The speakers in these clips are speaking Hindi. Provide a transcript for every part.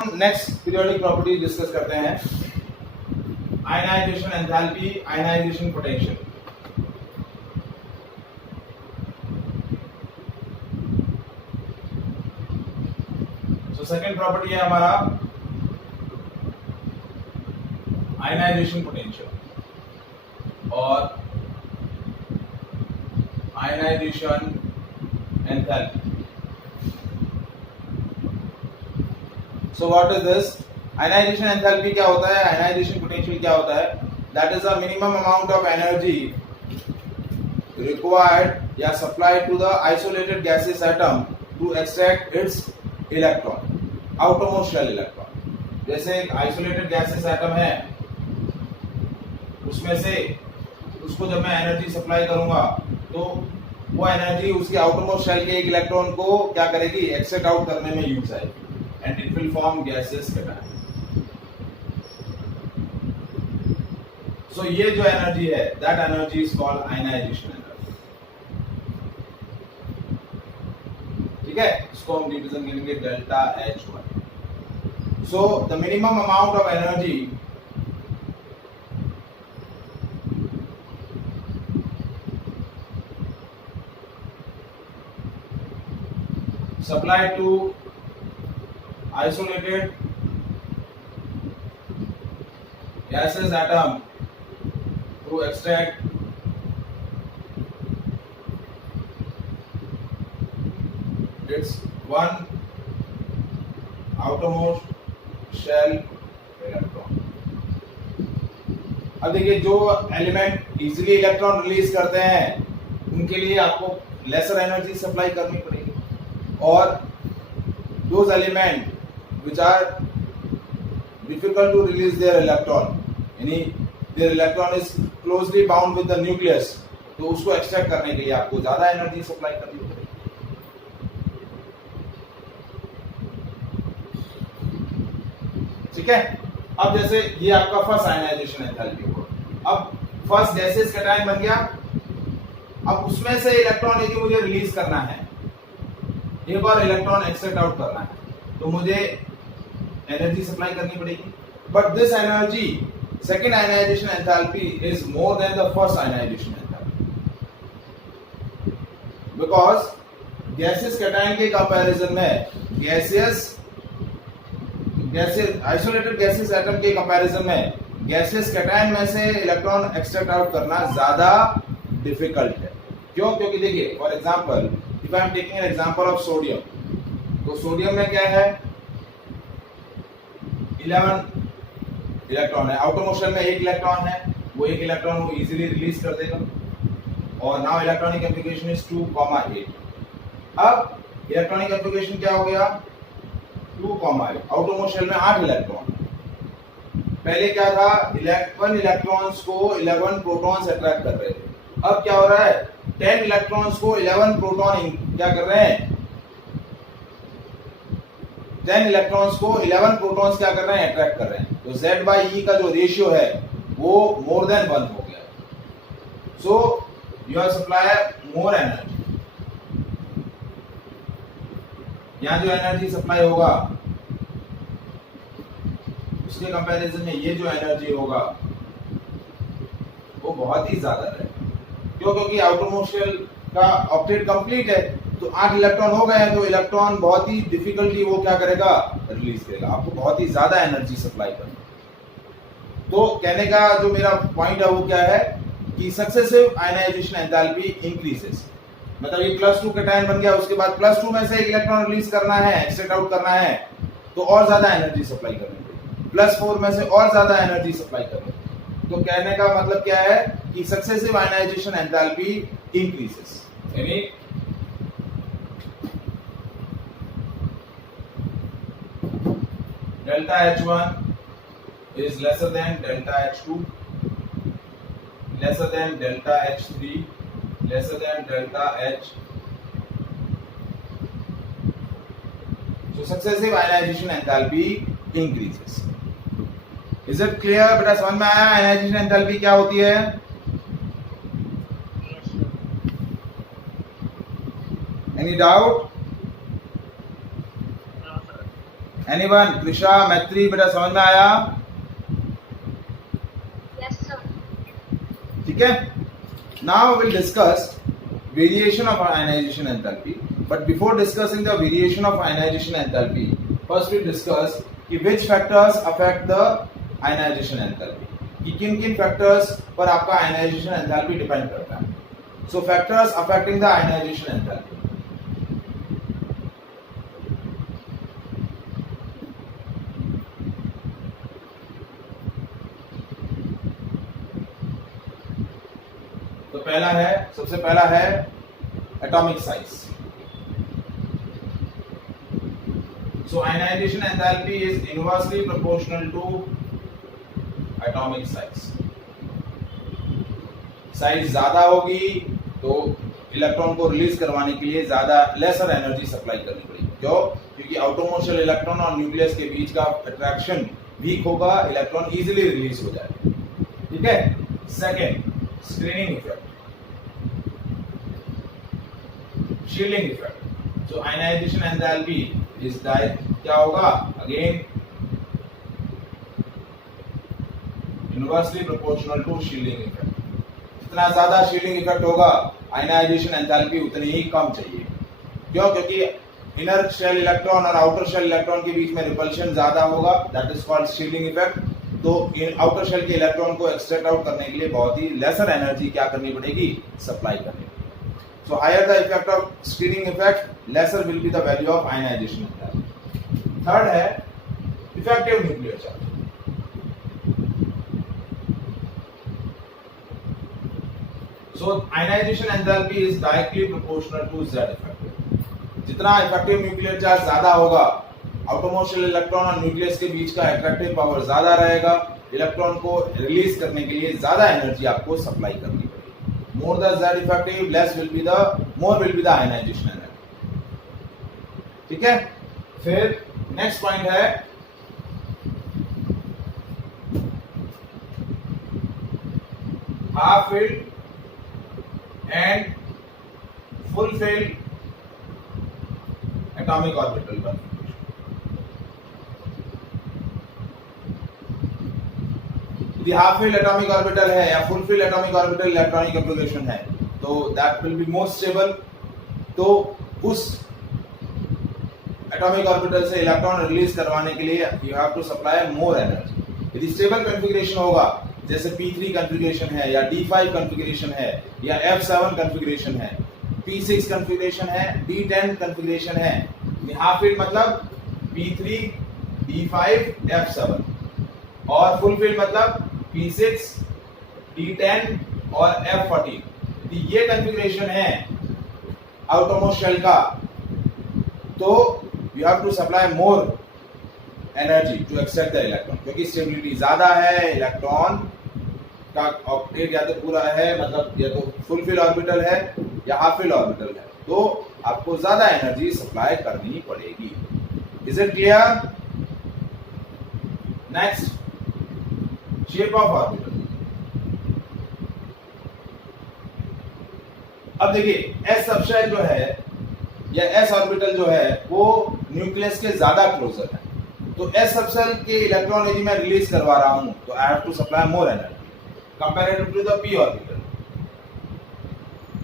नेक्स्ट पीरियोडिक प्रॉपर्टी डिस्कस करते हैं, आयनाइजेशन एंथैल्पी, आयनाइजेशन पोटेंशियल। तो सेकंड प्रॉपर्टी है हमारा आयनाइजेशन पोटेंशियल और ionization enthalpy. So what is this? Ionization enthalpy क्या होता है? Ionization potential क्या होता है? That is the minimum amount of energy required या supplied to the isolated gaseous atom to extract its electron, outermost shell electron. जैसे एक isolated gaseous atom है, उसमें से उसको जब मैं एनर्जी सप्लाई करूंगा तो वो एनर्जी उसके आउटरमोस्ट शेल के एक इलेक्ट्रॉन को क्या करेगी? एक्सट्रैक्ट आउट करने में यूज आएगी and it will form gaseous cation. So ये जो एनर्जी है, that energy is called ionization energy. ठीक है, इसको हम डिवीजन करेंगे delta H1. So the minimum amount of energy supplied to isolated gaseous atom to extract its one outermost shell electron. अब देखिए, जो एलिमेंट इजीली इलेक्ट्रॉन रिलीज करते हैं उनके लिए आपको लेसर एनर्जी सप्लाई करनी पड़ेगी, और those element which are difficult to release their electron, यानी their electron is closely bound with the nucleus, तो उसको एक्सट्रैक्ट करने के लिए आपको ज्यादा एनर्जी सप्लाई करनी पड़ेगी। ठीक है, अब जैसे ये आपका फर्स्ट आयनाइजेशन एंथैल्पी हुआ, अब फर्स्ट गैसेस कैटायन बन गया, अब उसमें से इलेक्ट्रॉन यदि मुझे रिलीज करना है, एक और इलेक्ट्रॉन एक्सट्रैक्ट आउट करना है, तो मुझे एनर्जी सप्लाई करनी पड़ेगी। But this energy, second ionization enthalpy is more than the first ionization enthalpy, because gaseous cation के कंपैरिजन में आइसोलेटेड गैसेस एटम के कंपैरिजन में गैसेस कैटायन में से इलेक्ट्रॉन एक्सट्रैक्ट आउट करना ज्यादा डिफिकल्ट है। क्यों? क्योंकि देखिए, for example if I am taking an example of sodium, तो सोडियम में क्या है? 11 इलेक्ट्रॉन है, आउटरमोस्ट शेल में एक इलेक्ट्रॉन है, वो एक इलेक्ट्रॉन वो इजीली रिलीज कर देगा, और नाउ इलेक्ट्रॉनिक एप्लीकेशन इज 2,8। अब इलेक्ट्रॉनिक एप्लीकेशन क्या हो गया? 2,8, आउटरमोस्ट शेल में 8 इलेक्ट्रॉन। पहले क्या था? 11 इलेक्ट्रॉन्स को 11 प्रोटॉन्स अट्रैक्ट कर रहे थे, अब क्या हो रहा है? 10 इलेक्ट्रॉन्स को 11 प्रोटॉन क्या कर रहे हैं? 10 इलेक्ट्रॉन्स को 11 प्रोटॉन्स क्या कर रहे हैं? अट्रैक्ट कर रहे हैं। तो Z/E का जो रेशियो है वो मोर देन 1 हो गया। So you have supply more energy. यहां जो एनर्जी सप्लाई होगा उसके कंपैरिजन में ये जो एनर्जी होगा वो बहुत ही ज्यादा है। क्यों? क्योंकि आउटरमोस्ट शेल का ऑक्टेट कंप्लीट है, तो 8 इलेक्ट्रॉन हो गए हैं, तो इलेक्ट्रॉन बहुत ही डिफिकल्टली वो क्या करेगा? रिलीज करेगा, आपको बहुत ही ज्यादा एनर्जी सप्लाई करनी। तो कहने का जो मेरा पॉइंट है वो क्या है कि सक्सेसिव आयनाइजेशन एंथैल्पी इंक्रीजेस, मतलब ये +2 कैटायन बन गया, उसके बाद +2 में से एक इलेक्ट्रॉन रिलीज करना है, एक्सट्रैक्ट आउट करना है, तो और ज्यादा एनर्जी सप्लाई करनी पड़ेगी, +4 में से और ज्यादा एनर्जी सप्लाई करनी पड़ेगी। तो कहने का मतलब क्या है कि सक्सेसिव आयनाइजेशन एंथैल्पी इंक्रीजेस, यानी delta H1 is lesser than delta H2, lesser than delta H3, lesser than delta H. So successive ionization enthalpy increases. Is it clear? बेटा समझ में आया ionization enthalpy क्या होती है? Any doubt? एनीवन? कृषा, मैत्री, बेटा समझ में आया? Yes, sir. ठीक है. Now we'll discuss variation of ionization enthalpy. But before discussing the variation of ionization enthalpy, first we'll discuss कि which factors affect the ionization enthalpy. कि किन-किन factors पर आपका ionization enthalpy depend करता है. So factors affecting the ionization enthalpy. तो पहला है, सबसे पहला है atomic size. So ionization enthalpy is inversely proportional to atomic size. Size ज्यादा होगी तो इलेक्ट्रॉन को रिलीज करवाने के लिए ज्यादा लेसर एनर्जी सप्लाई करनी पड़ेगी. क्यों? क्योंकि आउटोमोशियल इलेक्ट्रॉन और न्यूक्लियस के बीच का अट्रैक्शन वीक होगा, इलेक्ट्रॉन इजीली रिलीज हो जाएगा. ठीक है. Second, screening effect, shielding effect. So ionization enthalpy is क्या होगा? Again inversely proportional to shielding effect. जितना ज्यादा शील्डिंग इफेक्ट होगा आयनाइजेशन एंथैल्पी उतनी ही कम चाहिए. क्यों? क्योंकि इनर शेल इलेक्ट्रॉन और आउटर शेल इलेक्ट्रॉन के बीच में रिपल्शन ज्यादा होगा, that is called shielding effect. तो आउटर शेल के इलेक्ट्रॉन को एक्सट्रैक्ट आउट करने के लिए बहुत ही लेसर एनर्जी क्या करनी पड़ेगी? सप्लाई करनी पड़ेगी. So higher the effect of screening effect, lesser will be the value of ionization enthalpy. Third है effective nuclear charge. So ionization enthalpy is directly proportional to Z effective. जितना effective nuclear charge ज्यादा होगा, आउटोमोशियल इलेक्ट्रॉन और न्यूक्लियस के बीच का अट्रैक्टिव पावर ज्यादा रहेगा, इलेक्ट्रॉन को रिलीज करने के लिए ज्यादा एनर्जी आपको सप्लाई करनी पड़ेगी. More the Z effective, more will be the ionization energy. ठीक है. फिर नेक्स्ट पॉइंट है half filled and full filled atomic orbital configuration. यदि हाफ फिल्ड एटॉमिक ऑर्बिटल है या full filled atomic orbital electronic configuration है तो that will be more stable. तो उस एटॉमिक ऑर्बिटल से इलेक्ट्रॉन रिलीज करवाने के लिए you have to supply more energy. यदि स्टेबल कन्फिगरेशन होगा, जैसे P3 कन्फिगरेशन है या D5 कन्फिगरेशन है या F7 कन्फिगरेशन है, P6 कन्फिगरेशन है, D10 कन्फिगरेशन है. हाफ फिल्ड मतलब P3, D5, F7 और फुल फिल्ड मतलब P6, D10 और F14. ये कन्फिगरेशन है आउटरमोस्ट शेल का, तो you have to supply more energy to accept the electron. क्योंकि स्टेबिलिटी ज्यादा है, इलेक्ट्रॉन का ऑक्टेट या तो पूरा है, मतलब या तो फुल फिल ऑर्बिटल है या हाफ फिल ऑर्बिटल है, तो आपको ज्यादा एनर्जी सप्लाई करनी पड़ेगी. Is it clear? Next, shape of orbital. अब देखिए एस सबशेल जो है या एस ऑर्बिटल जो है वो न्यूक्लियस के ज्यादा क्लोजर है. तो एस सबशेल के इलेक्ट्रॉन यदि मैं रिलीज करवा रहा हूं तो I have to supply more energy comparative to the P orbital.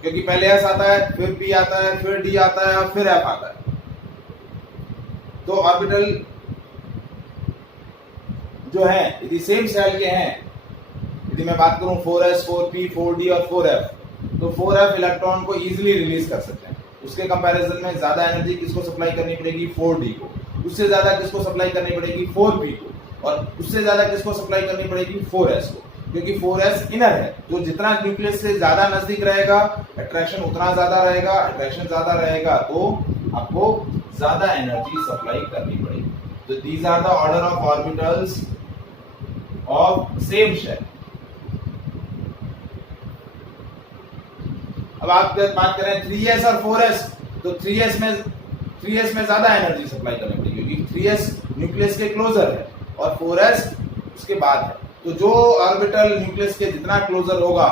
क्योंकि पहले एस आता है, फिर पी आता है, फिर डी आता है और फिर एफ आता है. तो ऑर्बिटल जो है यदि सेम सेल के हैं, यदि मैं बात करूं 4s, 4p, 4d और 4f, तो 4f इलेक्ट्रॉन को इजीली रिलीज कर सकते हैं. उसके कंपैरिजन में ज्यादा एनर्जी किसको सप्लाई करनी पड़ेगी? 4d को. उससे ज्यादा किसको सप्लाई करनी पड़ेगी? 4p को. और उससे ज्यादा किसको सप्लाई करनी पड़ेगी? 4s को. क्योंकि 4s इनर है, तो जितना न्यूक्लियस से ज्यादा नजदीक रहेगा अट्रैक्शन उतना ज्यादा रहेगा, अट्रैक्शन ज्यादा रहेगा तो आपको ज्यादा एनर्जी सप्लाई करनी पड़ेगी. तो these are the order of orbitals of same shell. अब आप बात करें 3s और 4s, तो 3s में ज्यादा एनर्जी सप्लाई करनी पड़ेगी क्योंकि 3s न्यूक्लियस के क्लोजर है और 4s उसके बाद है. तो जो ऑर्बिटल न्यूक्लियस के जितना क्लोजर होगा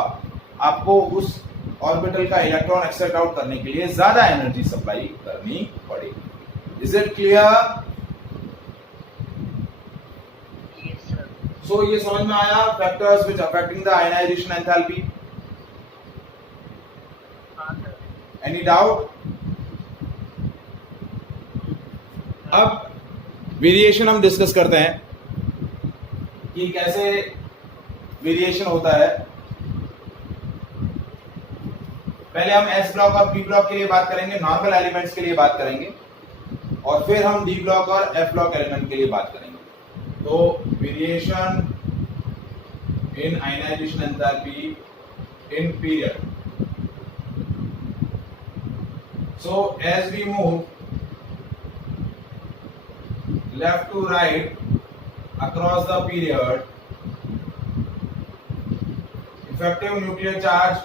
आपको उस ऑर्बिटल का इलेक्ट्रॉन एक्सेप्ट आउट करने के लिए ज्यादा एनर्जी सप्लाई करनी पड़ेगी. Is it clear? सो ये समझ में आया factors which affecting the ionization enthalpy. Any doubt? अब वेरिएशन हम डिस्कस करते हैं कि कैसे वेरिएशन होता है. पहले हम एस ब्लॉक और पी ब्लॉक के लिए बात करेंगे, नॉर्मल एलिमेंट्स के लिए बात करेंगे, और फिर हम डी ब्लॉक और एफ ब्लॉक एलिमेंट के लिए बात करेंगे. तो variation in ionization enthalpy in period. So as we move left to right across the period, effective nuclear charge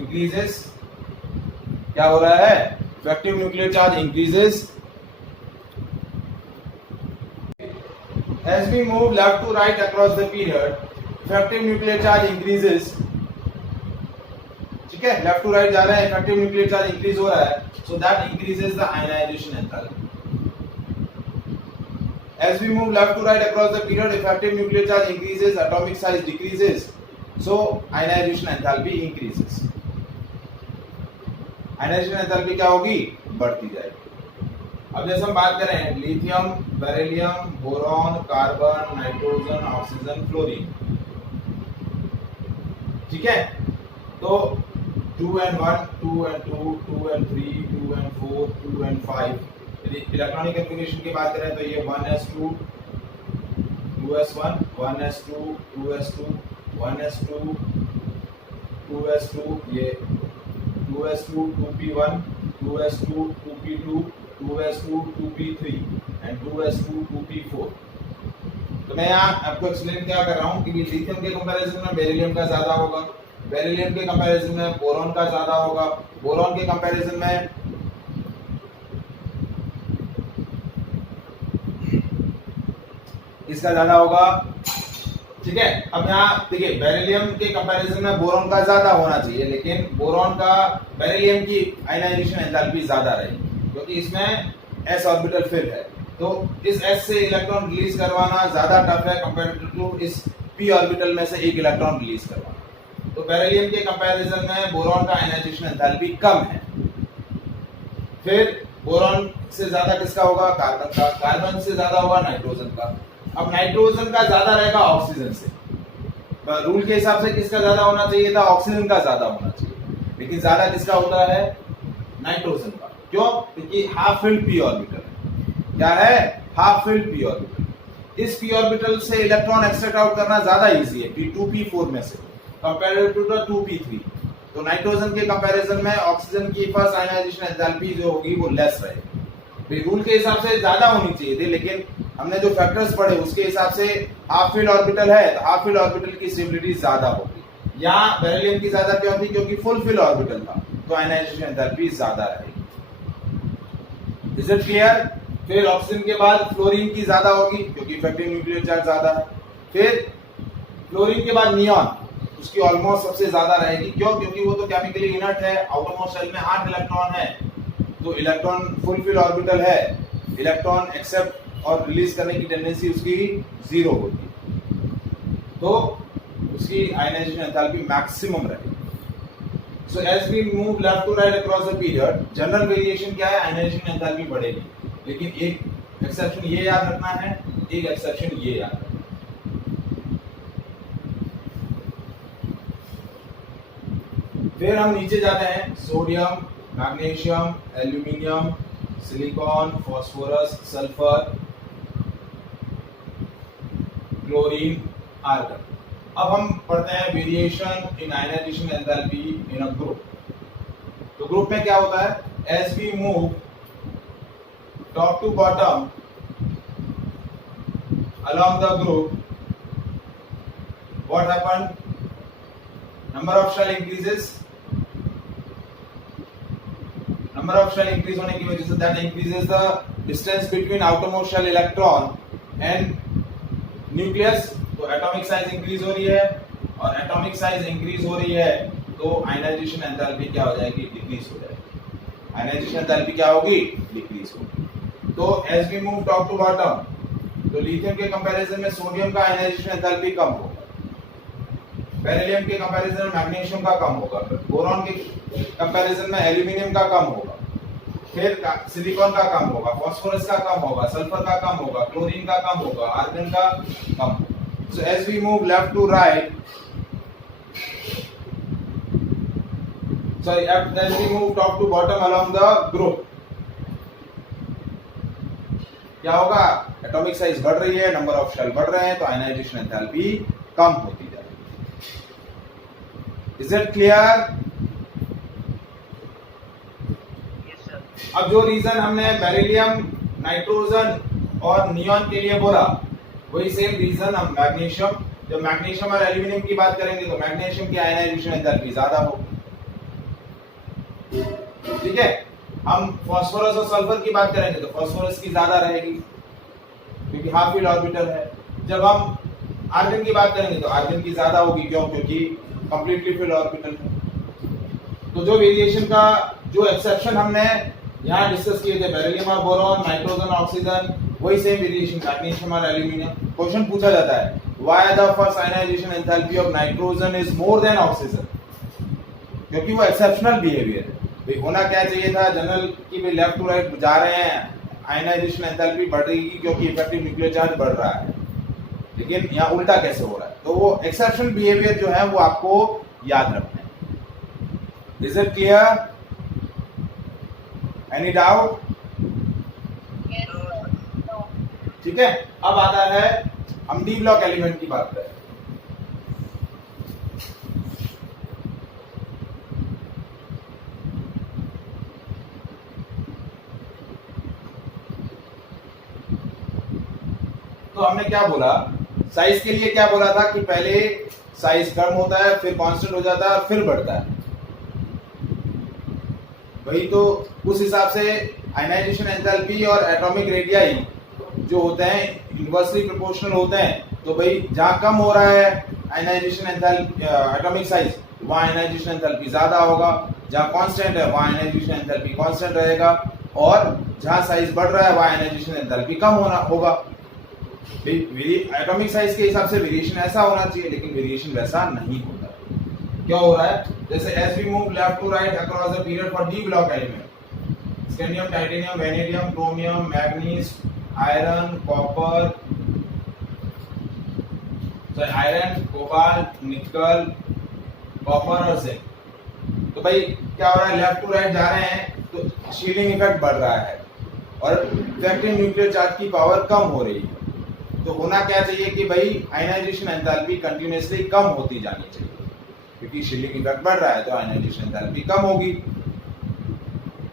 increases. क्या हो रहा है? effective nuclear charge increases. As we move left to right across the period, effective nuclear charge increases. ठीक है, left to right जा रहे हैं, effective nuclear charge increase हो रहा है, so that increases the ionization enthalpy. As we move left to right across the period, effective nuclear charge increases, atomic size decreases, so ionization enthalpy increases. Ionization enthalpy क्या होगी? बढ़ती जाएगी. अब जैसे हम बात करें lithium, beryllium, boron, carbon, nitrogen, oxygen, fluorine. ठीक है, तो 2n1, 2n2, 2n3, 2n4, 2n5. यदि इलेक्ट्रॉनिक कॉन्फ़िगरेशन की बात करें तो ये 1s2, 2s1, 1s2, 2s2, 1s2, 2s2, ये 2s2, 2p1, 2s2, 2p2, 2s2, 2p3 and 2s2, 2p4. तो मैं यहाँ आपको एक्सप्लेन क्या कर रहा हूँ कि लिथियम के कंपैरिजन में बेरिलियम का ज्यादा होगा, बेरिलियम के कंपैरिजन में बोरॉन का ज्यादा होगा, बोरॉन के कंपैरिजन में इसका ज्यादा होगा. ठीक है, अब यहाँ देखिए बेरिलियम के कंपैरिजन में बोरॉन का ज्यादा होना चाहिए, लेकिन बोरॉन का बेरिलियम की आयनाइजेशन एंथैल्पी ज्यादा रहेगी क्योंकि इसमें s ऑर्बिटल फिल है. तो इस s से इलेक्ट्रॉन रिलीज करवाना ज्यादा टफ है कंपेयर टू इस p ऑर्बिटल में से एक इलेक्ट्रॉन रिलीज करवाना. तो बेरिलियम के कंपैरिजन में बोरॉन का आयनाइजेशन एंथैल्पी कम है. फिर बोरॉन से ज्यादा किसका होगा? कार्बन का. कार्बन से ज्यादा होगा नाइट्रोजन का. अब नाइट्रोजन का ज्यादा रहेगा ऑक्सीजन से. रूल के हिसाब से किसका ज्यादा होना चाहिए था? ऑक्सीजन का ज्यादा होना चाहिए, लेकिन ज्यादा किसका होता है? नाइट्रोजन का. क्यों? क्योंकि हाफ फिल्ड p ऑर्बिटल है. क्या है? Half field p orbital. इस p ऑर्बिटल से इलेक्ट्रॉन एक्सट्रैक्ट आउट करना ज्यादा इजी है p2 p4 में से कंपेयर टू द 2p3. तो नाइट्रोजन के कंपैरिजन में ऑक्सीजन की फर्स्ट आयनाइजेशन एंथैल्पी जो होगी वो लेस रहेगी. रूल के हिसाब से ज्यादा होनी चाहिए थी, लेकिन हमने जो फैक्टर्स पढ़े उसके हिसाब से हाफ फिल्ड ऑर्बिटल है तो हाफ फिल्ड ऑर्बिटल की स्टेबिलिटी ज्यादा होगी. यहाँ बेरिलियम की ज्यादा क्यों थी? क्योंकि फुल फिल्ड ऑर्बिटल था, तो आयनाइजेशन एंथैल्पी ज्यादा रहेगी. Is it clear? फिर ऑक्सीजन के बाद फ्लोरीन की ज्यादा होगी क्योंकि इफेक्टिव न्यूक्लियर चार्ज ज्यादा है. फिर फ्लोरीन के बाद नियॉन, उसकी ऑलमोस्ट सबसे ज्यादा रहेगी. क्यों? क्योंकि वो तो केमिकली इनर्ट है, आउटरमोस्ट शेल में 8 इलेक्ट्रॉन है, तो इलेक्ट्रॉन फुल फिल्ड ऑर्बिटल है, इलेक्ट्रॉन एक्सेप्ट और रिलीज करने की टेंडेंसी उसकी 0 होगी, तो उसकी आयनाइजेशन एंथैल्पी मैक्सिमम रहेगी. So as we move left to right across the period, general variation क्या है? आयनाइजेशन एंथैल्पी बढ़ेगी, लेकिन एक एक्सेप्शन ये याद रखना है, एक एक्सेप्शन ये याद रखना है. फिर हम नीचे जाते हैं. Sodium, magnesium, aluminium, silicon, phosphorus, sulphur, chlorine, argon. अब हम पढ़ते हैं variation in ionization enthalpy in a group. तो ग्रुप में क्या होता है? As we move top to bottom along the group, what happened? Number of shell increases. Number of shell increase होने की वजह से that increases the distance between outermost shell electron and nucleus. तो atomic size increase हो रही है, और atomic size increase हो रही है तो ionization enthalpy क्या हो जाएगी? decrease हो जाएगी. ionization enthalpy क्या होगी? decrease होगी. तो as we move top to bottom, तो लिथियम के कंपैरिजन में सोडियम का आयनाइजेशन एंथैल्पी कम होगा, बेरिलियम के कंपैरिजन में मैग्नीशियम का कम होगा, बोरॉन के कंपैरिजन में एल्यूमिनियम का कम होगा, फिर सिलिकॉन का कम होगा, फास्फोरस का कम होगा, सल्फर का कम होगा, क्लोरीन का कम होगा, आर्गन का कम होगा। So as we move left to right, sorry, as we move top to bottom along the group, क्या होगा? एटॉमिक साइज बढ़ रही है, नंबर ऑफ शेल बढ़ रहे हैं, तो आयनाइजेशन एंथैल्पी कम होती जाएगी। Is it clear? अब जो रीजन हमने बेरिलियम, नाइट्रोजन और नियॉन के लिए बोला, वही सेम रीजन हम मैग्नीशियम, जब मैग्नीशियम और एल्यूमिनियम की बात करेंगे तो मैग्नीशियम की आयनाइजेशन एंथैल्पी ज्यादा होगी, ठीक है। हम फास्फोरस और सल्फर की बात करेंगे तो फास्फोरस की ज्यादा रहेगी क्योंकि हाफ फील्ड ऑर्बिटल है। जब हम आर्गन की बात करेंगे तो आर्गन की ज्यादा होगी, क्यों? क्योंकि कंप्लीटली फील्ड ऑर्बिटल है। तो जो वेरिएशन का जो एक्सेप्शन हमने यहाँ डिस्कस किए थे, बेरिलियम और बोरॉन, नाइट्रोजन, ऑक्सीजन, वही सेम वेरिएशन मैग्नीशियम और एल्यूमिनियम। क्वेश्चन पूछा जाता है, why the first ionization enthalpy of nitrogen is more than oxygen? क्योंकि वो एक्सेप्शनल बिहेवियर है। भाई होना क्या चाहिए था जनरल कि भाई लेफ्ट टू राइट जा रहे हैं, आयनाइजेशन एंथैल्पी बढ़ रही है क्योंकि इफेक्टिव न्यूक्लियर चार्ज बढ़ रहा है, लेकिन यहाँ उल्टा कैसे हो रहा है? तो वो एक्सेप्शनल बिहेवियर जो है वो आपको याद रखना है। Is it clear? Any doubt? ठीक है, अब आता है हम डी ब्लॉक एलिमेंट की बात करें। तो हमने क्या बोला, साइज के लिए क्या बोला था कि पहले साइज कम होता है, फिर कांस्टेंट हो जाता है, फिर बढ़ता है। वही तो उस हिसाब से आयनाइजेशन एंथैल्पी और एटॉमिक रेडियाई जो होते हैं इनवर्सली प्रोपोर्शनल होते हैं। तो भाई जहां कम हो रहा है आयनाइजेशन एंथैल्पी, एटॉमिक साइज, वहां आयनाइजेशन एंथैल्पी ज्यादा होगा। जहां कांस्टेंट है वहां आयनाइजेशन एंथैल्पी कांस्टेंट रहेगा, और जहां साइज बढ़ रहा है वहां आयनाइजेशन एंथैल्पी कम होगा। एटॉमिक साइज के हिसाब से वेरिएशन ऐसा होना चाहिए, लेकिन वेरिएशन वैसा नहीं होता। क्या हो रहा है? जैसे as we move left to right across the period for D block element, scandium, titanium, vanadium, chromium, manganese, iron, copper, iron, cobalt, nickel, copper और जिंक। तो भाई क्या हो रहा है? लेफ्ट टू राइट जा रहे हैं तो शील्डिंग इफेक्ट बढ़ रहा है और इफेक्टिव न्यूक्लियर चार्ज की पावर कम हो रही है। तो होना क्या चाहिए कि भाई आयनाइजेशन एंथैल्पी कंटिन्यूअसली कम होती जानी चाहिए, क्योंकि शील्डिंग इफेक्ट बढ़ रहा है तो आयनाइजेशन एंथैल्पी कम होगी।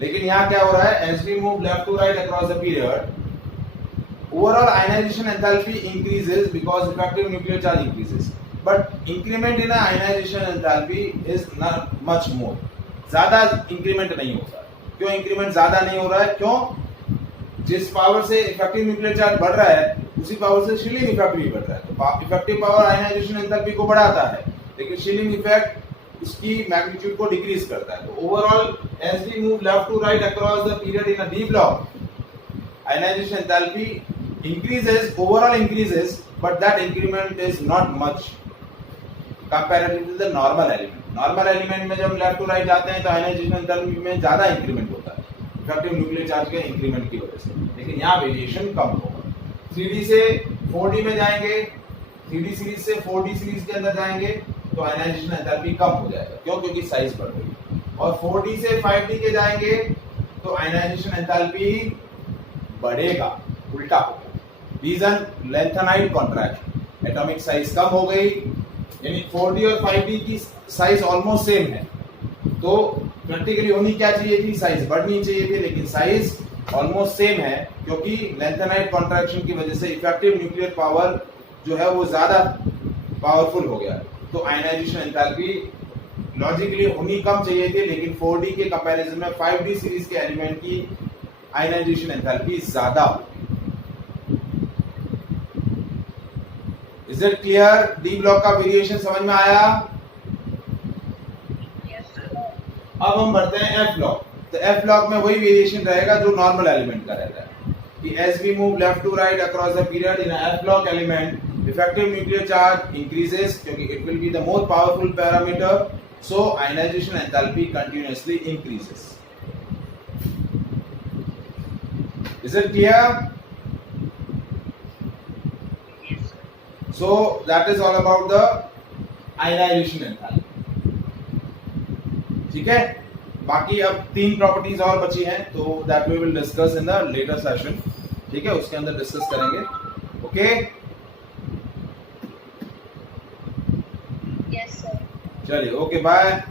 लेकिन यहाँ क्या हो रहा है? As we move left to right across the period, overall ionization enthalpy increases because effective nuclear charge increases, but increment in ionization enthalpy is not much more. ज्यादा इंक्रीमेंट नहीं होता। क्यों इंक्रीमेंट ज्यादा नहीं हो रहा है? क्यों? जिस पावर से इफेक्टिव न्यूक्लियर चार्ज बढ़ रहा है उसी पावर से शील्डिंग इफेक्ट भी बढ़ रहा है। तो इफेक्टिव पावर आयनाइजेशन एंथैल्पी को बढ़ाता है, लेकिन शील्डिंग इफेक्ट उसकी मैग्नीट्यूड को डिक्रीज करता है। तो overall as we move left to right across the period in a D block, ionization enthalpy increases, overall increases, but that increment is not much comparative to the normal element. Normal element में जब left to right जाते हैं तो ionization enthalpy में ज्यादा इंक्रीमेंट होता है इफेक्टिव न्यूक्लियर चार्ज के इंक्रीमेंट की वजह से, लेकिन यहाँ वेरिएशन कम होगा। 3D से 4D में जाएंगे, 3D सीरीज से 4D सीरीज के अंदर जाएंगे तो आयनाइजेशन एंथैल्पी कम हो जाएगा। क्यों? क्योंकि साइज बढ़ रही है। और 4D से 5D के जाएंगे तो आयनाइजेशन एंथैल्पी बढ़ेगा, उल्टा होगा। Reason lanthanide contraction, atomic size कम हो गई, यानी 4D और 5D की साइज ऑलमोस्ट सेम है। तो प्रैक्टिकली होनी क्या चाहिए थी? साइज बढ़नी चाहिए थी, लेकिन साइज ऑलमोस्ट सेम है क्योंकि लेंथेनाइड कॉन्ट्रैक्शन की वजह से इफेक्टिव न्यूक्लियर पावर जो है वो ज्यादा पावरफुल हो गया। तो आयनाइजेशन एंथैल्पी लॉजिकली होनी कम चाहिए थी, लेकिन 4D के कंपैरिजन में 5D सीरीज के एलिमेंट की आयनाइजेशन एंथैल्पी ज्यादा होगी। Is it clear? D block का वेरिएशन समझ में आया? अब हम बढ़ते हैं एफ ब्लॉक। तो एफ ब्लॉक में वही वेरिएशन रहेगा जो नॉर्मल एलिमेंट का रहता है। कि as we move left to right across the period in a F block element, effective nuclear charge increases क्योंकि it will be the more powerful parameter, so ionization enthalpy continuously increases. Is it clear? Yes, sir. So that is all about the ionization enthalpy. ठीक है, बाकी अब 3 प्रॉपर्टीज और बची हैं, तो that we will discuss in the later session. ठीक है, उसके अंदर डिस्कस करेंगे. Okay, Yes, sir. चलिए, ओके, बाय.